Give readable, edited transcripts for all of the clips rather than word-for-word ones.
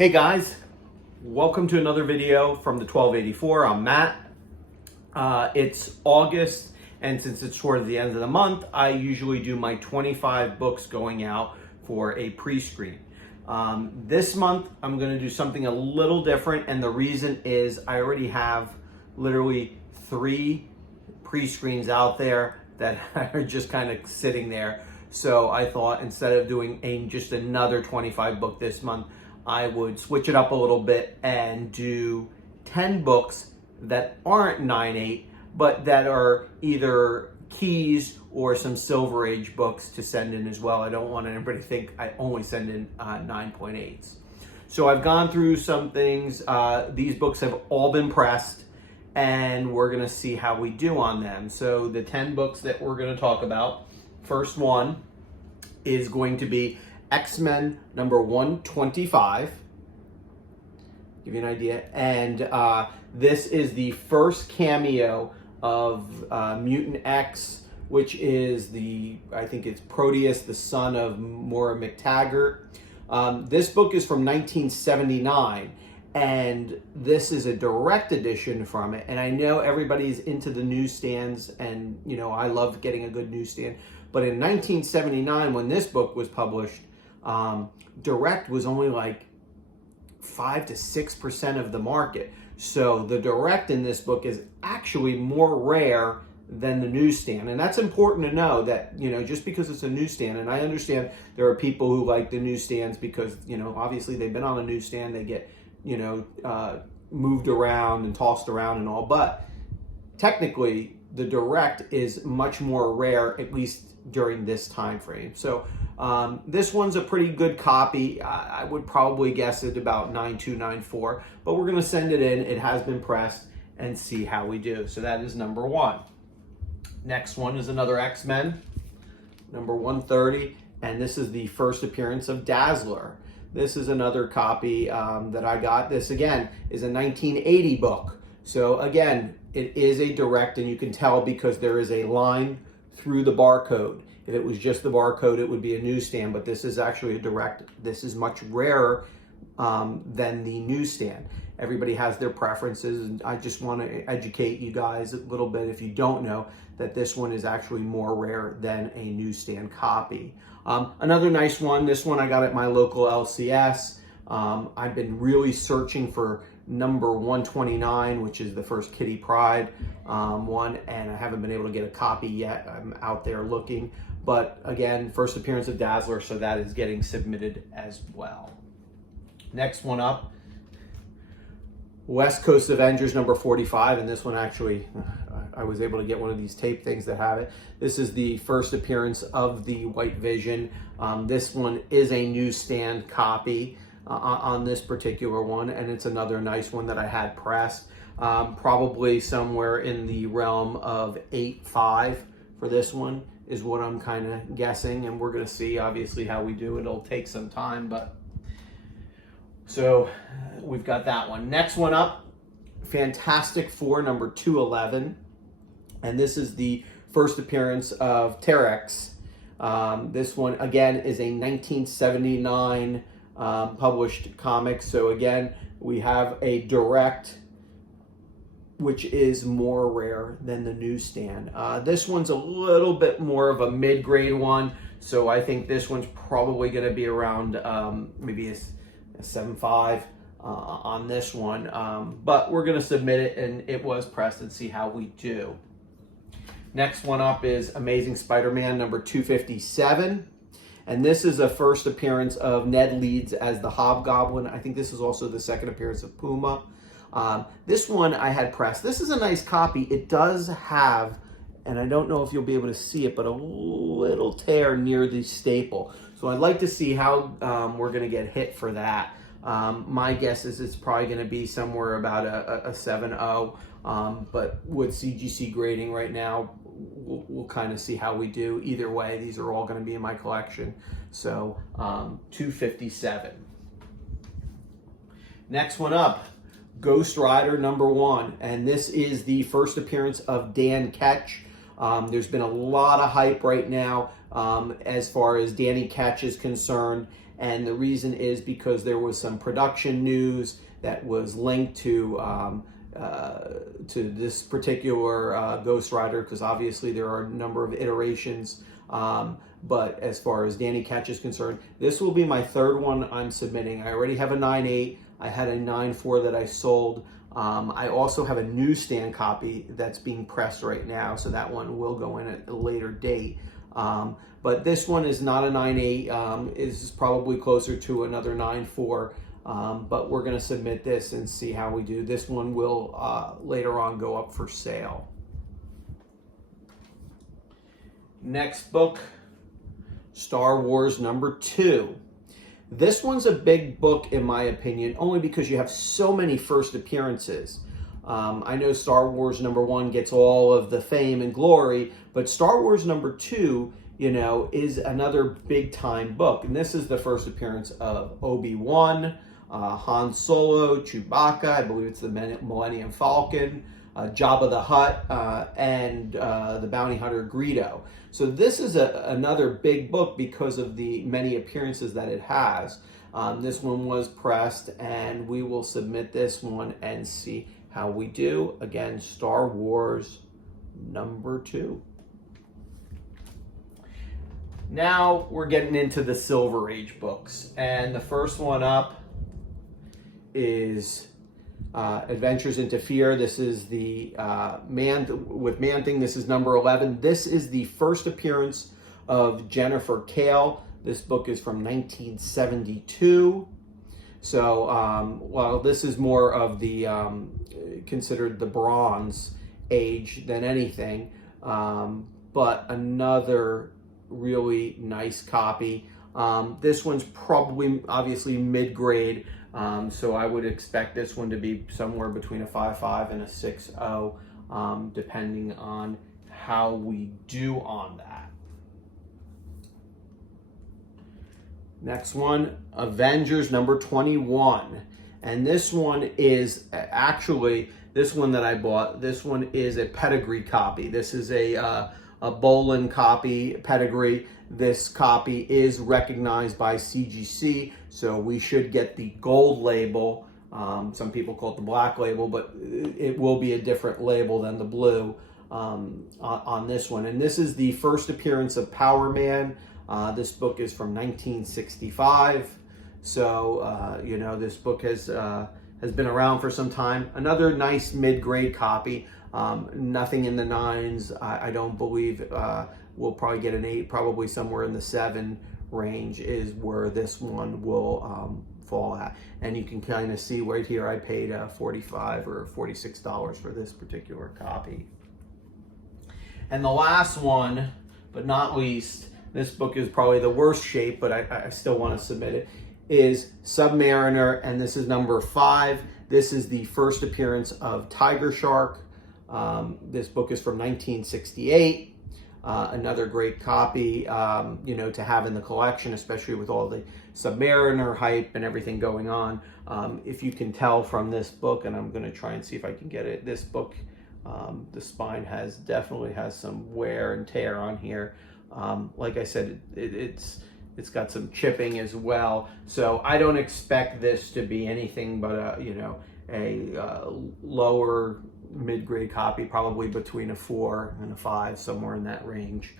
Hey guys, welcome to another video from the 1284. I'm Matt. It's August, and since it's towards the end of the month, I usually do my 25 books going out for a pre-screen. This month, I'm going to do something a little different, and the reason is I already have literally 3 pre-screens out there that are just kind of sitting there. So I thought instead of doing just another 25 book this month, I would switch it up a little bit and do 10 books that aren't 9.8, but that are either keys or some Silver Age books to send in as well. I don't want anybody to think I only send in 9.8s. So I've gone through some things. These books have all been pressed, and we're going to see how we do on them. So the 10 books that we're going to talk about, first one is going to be X-Men number 125, give you an idea, and this is the first cameo of Mutant X, which is I think it's Proteus, the son of Moira McTaggart. This book is from 1979, and this is a direct edition from it, and I know everybody's into the newsstands, and you know I love getting a good newsstand, but in 1979 when this book was published, direct was only like 5 to 6% of the market. So the direct in this book is actually more rare than the newsstand. And that's important to know, that, you know, just because it's a newsstand, and I understand there are people who like the newsstands because, you know, obviously they've been on a newsstand, they get, you know, moved around and tossed around and all, but technically the direct is much more rare, at least during this time frame. So this one's a pretty good copy. I would probably guess it about 9294, but we're going to send it in. It has been pressed and see how we do. So that is number 1. Next one is another X-Men, number 130, and this is the first appearance of Dazzler. This is another copy that I got. This again is a 1980 book. So again, it is a direct, and you can tell because there is a line through the barcode. If it was just the barcode, it would be a newsstand, but this is actually a direct. This is much rarer than the newsstand. Everybody has their preferences, and I just want to educate you guys a little bit, if you don't know, that this one is actually more rare than a newsstand copy. Another nice one, this one I got at my local LCS. I've been really searching for number 129, which is the first Kitty Pryde one, and I haven't been able to get a copy yet. I'm out there looking, but again, first appearance of Dazzler, so that is getting submitted as well. Next one up, West Coast Avengers number 45, and this one actually, I was able to get one of these tape things that have it. This is the first appearance of the White Vision. This one is a newsstand copy on this particular one, and it's another nice one that I had pressed. Probably somewhere in the realm of 8.5 for this one is what I'm kind of guessing, and we're going to see obviously how we do. It'll take some time, but so we've got that one. Next one up, Fantastic Four number 211, and this is the first appearance of Terex. This one again is a 1979 published comic. So again, we have a direct, which is more rare than the newsstand. This one's a little bit more of a mid-grade one, so I think this one's probably going to be around maybe a 7.5 on this one, but we're going to submit it, and it was pressed, and see how we do. Next one up is Amazing Spider-Man number 257. And this is a first appearance of Ned Leeds as the Hobgoblin. I think this is also the second appearance of Puma. This one I had pressed. This is a nice copy. It does have, and I don't know if you'll be able to see it, but a little tear near the staple. So I'd like to see how we're going to get hit for that. My guess is it's probably going to be somewhere about a 7.0, but with CGC grading right now, we'll kind of see how we do. Either way, these are all going to be in my collection. So 257. Next one up, Ghost Rider number 1, and this is the first appearance of Dan Ketch. There's been a lot of hype right now as far as Danny Ketch is concerned, And the reason is because there was some production news that was linked to this particular Ghost Rider, because obviously there are a number of iterations. But as far as Danny Ketch is concerned, this will be my third one I'm submitting. I already have a 9.8. I had a 9.4 that I sold. I also have a newsstand copy that's being pressed right now, so that one will go in at a later date. But this one is not a 9.8, is probably closer to another 9.4, but we're going to submit this and see how we do. This one will later on go up for sale. Next book, Star Wars number 2. This one's a big book in my opinion, only because you have so many first appearances. I know Star Wars number 1 gets all of the fame and glory, but Star Wars number 2, you know, is another big time book. And this is the first appearance of Obi-Wan, Han Solo, Chewbacca, I believe it's the Millennium Falcon, Jabba the Hutt, and the bounty hunter Greedo. So this is another big book because of the many appearances that it has. This one was pressed, and we will submit this one and see how we do. Again, Star Wars number 2. Now we're getting into the Silver Age books, and the first one up is Adventures into Fear. This is the Man-Thing. This is number 11. This is the first appearance of Jennifer Kale. This book is from 1972. So while this is more of the considered the Bronze Age than anything, but another really nice copy. This one's probably obviously mid-grade. So I would expect this one to be somewhere between a 5.5 and a 6.0, depending on how we do on that. Next one, Avengers number 21. And this one is actually, this one that I bought, this one is a pedigree copy. This is a Bolin copy, pedigree. This copy is recognized by CGC, so we should get the gold label. Some people call it the black label, but it will be a different label than the blue on this one. And this is the first appearance of Power Man. This book is from 1965. So, you know, this book has been around for some time. Another nice mid-grade copy. Nothing in the 9s. I don't believe we'll probably get an 8, probably somewhere in the 7 range is where this one will fall at. And you can kind of see right here I paid $45 or $46 for this particular copy. And the last one, but not least, this book is probably the worst shape, but I still want to submit it, is Submariner, and this is number 5. This is the first appearance of Tiger Shark. This book is from 1968. Another great copy, you know, to have in the collection, especially with all the Submariner hype and everything going on. If you can tell from this book, and I'm going to try and see if I can get it, this book, the spine definitely has some wear and tear on here. Like I said, it's got some chipping as well. So I don't expect this to be anything but a, you know, a lower mid-grade copy, probably between a 4 and a 5, somewhere in that range,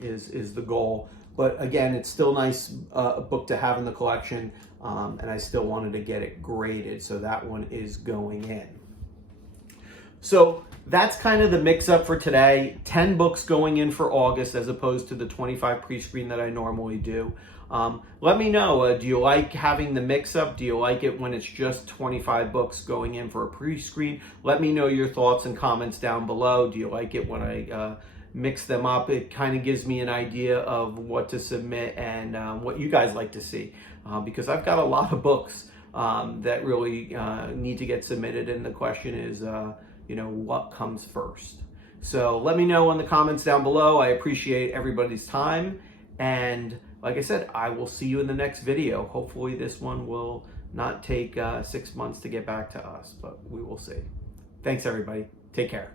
is the goal. But again, it's still nice a book to have in the collection, and I still wanted to get it graded, so that one is going in. So that's kind of the mix-up for today. 10 books going in for August as opposed to the 25 pre-screen that I normally do. Let me know, do you like having the mix-up? Do you like it when it's just 25 books going in for a pre-screen? Let me know your thoughts and comments down below. Do you like it when I mix them up? It kind of gives me an idea of what to submit and what you guys like to see, because I've got a lot of books that really need to get submitted, and the question is, you know, what comes first? So let me know in the comments down below. I appreciate everybody's time, and like I said, I will see you in the next video. Hopefully this one will not take 6 months to get back to us, but we will see. Thanks everybody. Take care.